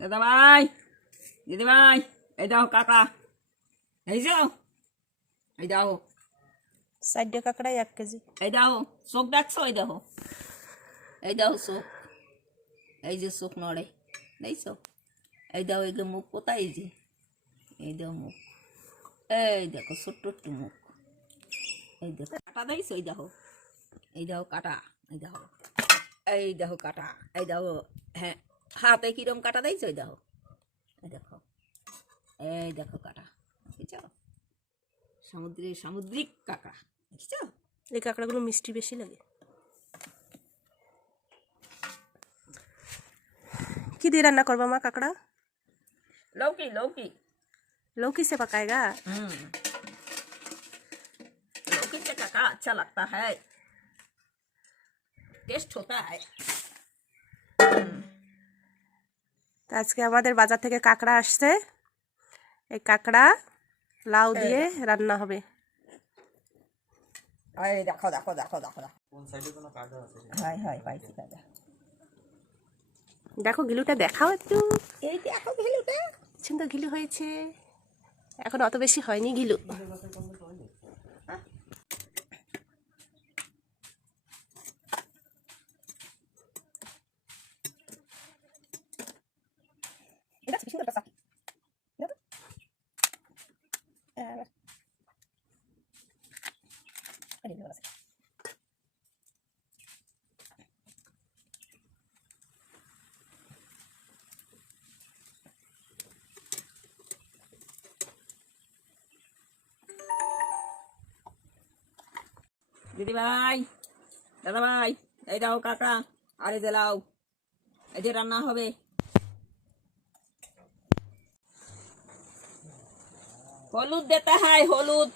দাদা ভাই দিদি ভাই এই দাও কাকা। এই যাও এই দাও চারটে কাঁকড়াই এক কেজি। এই দাও চোখ ডাকছো এই দেখো। এই দাও চোখ। এই যে চোখ নড়ে দেখছ? এই দাও এই মুখ কোথায়? এই যে এই দাও মুখ। এই দেখো ছোট্ট একটু মুখ। এই দেখো কাটা দেখছ? এই দেখো। এই দেখো কাটা এই দেখো। এই দেখো কাটা এই দেখো হ্যাঁ। হাতে কিরম কাটা দেখছো এই দেখো এই দেখো এই দেখো কাটা বুঝছো সমুদ্রের সামুদ্রিক কাঁকড়া দেখছো এই কাঁকড়াগুলো মিষ্টি বেশি লাগে কি দিয়ে রান্না করবা মা কাঁকড়া लौकी लौकी लौकी से पकाएगा हम्म लौकी से काका अच्छा लगता है टेस्ट होता है তো আজকে আমাদের বাজার থেকে কাঁকড়া আসছে। এই কাঁকড়া লাউ দিয়ে রান্না হবে। এই দেখো দেখো দেখো দেখো হাই হাই পাইছি দাদা দেখো। গিলুটা দেখাও একটু। এই দেখো ভেলুটা সুন্দর গিলু হয়েছে। এখন অত বেশি হয়নি গিলু। এটা কি সুন্দর কাঁচা দেখো আরে ভালো আছে দিদি ভাই দাদা ভাই এই দাও কাকা আর এই যে লাউ এই যে রান্না হবে হলুদ देता है হলুদ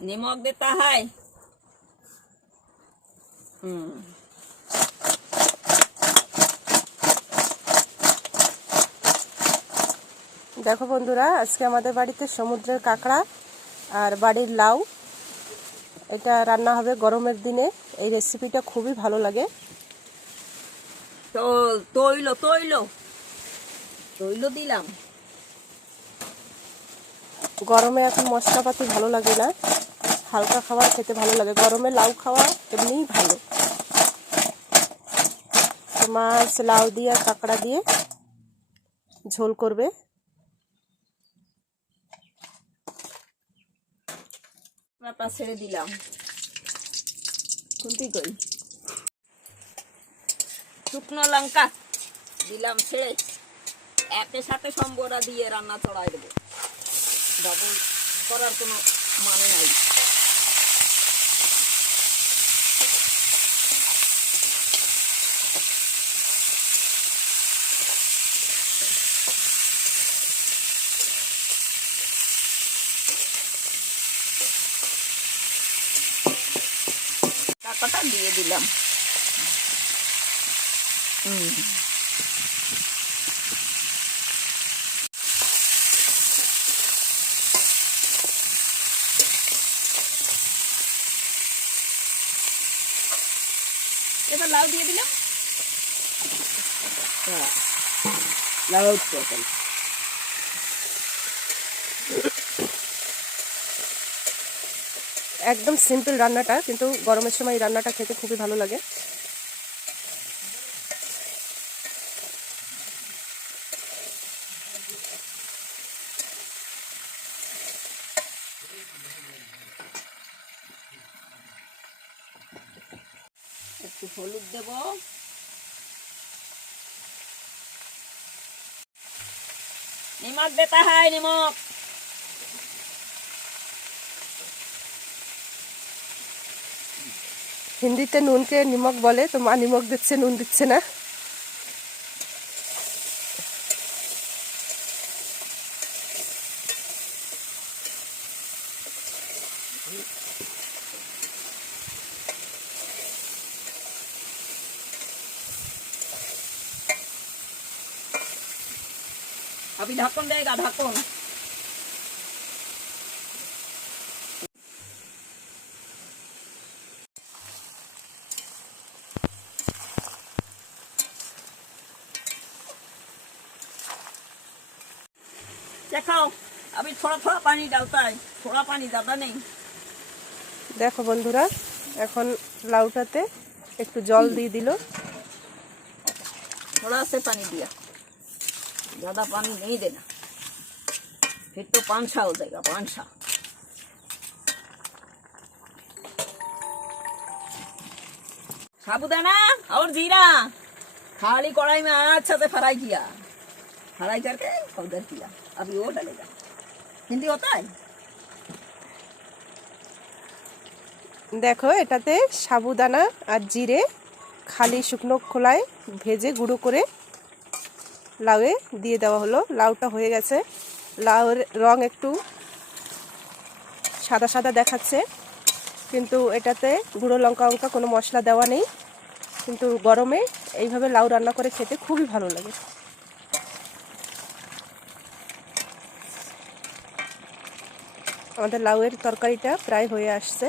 नमक देता है हम्म দেখো বন্ধুরা আজকে আমাদের বাড়িতে সমুদ্রের কাঁকড়া আর বাড়ির লাউ এটা রান্না হবে গরমের দিনে এই রেসিপিটা খুবই ভালো লাগে তো তৈল তৈল। তৈল দিলাম। গরমে এখন মশলাপাতি ভালো লাগে না। হালকা খাবার খেতে ভালো লাগে। গরমে লাউ খাওয়া এমনিই ভালো। তো মাছ লাউ দিয়ে আর কাঁকড়া দিয়ে ঝোল করবে। ছেড়ে দিলাম। খুন্তি করি। শুকনো লঙ্কা দিলাম ছেড়ে একের সাথে সম্বরা দিয়ে রান্না চড়াই দেবো। ডাবল করার কোনো মানে নাই। টাকাটা দিয়ে দিলাম। লাউ দিয়ে দিলাম। হ্যাঁ, লাউ তরকারি একদম সিম্পল রান্নাটা কিন্তু গরমের সময় এই রান্নাটা খেতে খুবই ভালো লাগে। একটু হলুদ দেব। নিমক দেতা হয়, নিমক। হিন্দিতে নুনকে নিমক বলে, তো মা নিমক দিচ্ছে, নুন দিচ্ছে না। अभी ढक्कन देगा ढक्कन দেখাও আমি থোড়া পানি পানি দাদা নেই। দেখো বন্ধুরা এখন লাউটাতে একটু জল দিয়ে দিল। আছে পানি দিয়া। ज़्यादा पानी नहीं देना फिर तो पानसा हो जाएगा पानसा साबुदाना और जीरा खाली कढ़ाई में अच्छा से फ्राई किया फ्राई करके पाउडर किया अभी वो डालेगा हिंदी होता है দেখো এটাতে সাবুদানা আর জিরে খালি শুকনো খোলায় ভেজে গুঁড়ো করে লাউয়ে দিয়ে দেওয়া হলো। লাউটা হয়ে গেছে। লাউয়ের রং একটু সাদা সাদা দেখাচ্ছে। কিন্তু এটাতে গুঁড়ো লঙ্কা লঙ্কা কোনো মশলা দেওয়া নেই। কিন্তু গরমে এইভাবে লাউ রান্না করে খেতে খুবই ভালো লাগে। আমাদের লাউয়ের তরকারিটা প্রায় হয়ে আসছে।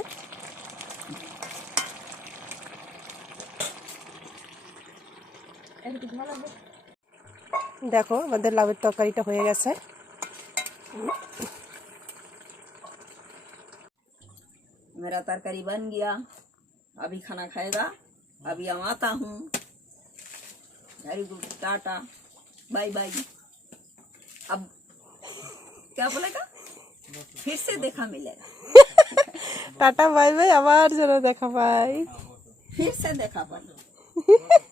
দেখো আমাদের লাউয়ের তরকারিটা হয়ে গেছে मेरा तरकारी बन गया अभी खाना खाएगा अभी हम आता हूँ very good tata bye bye अब क्या बोलेगा फिर से देखा मिलेगा টাটা বাই বাই আবার যেন দেখা পাই फिर से देखा पाई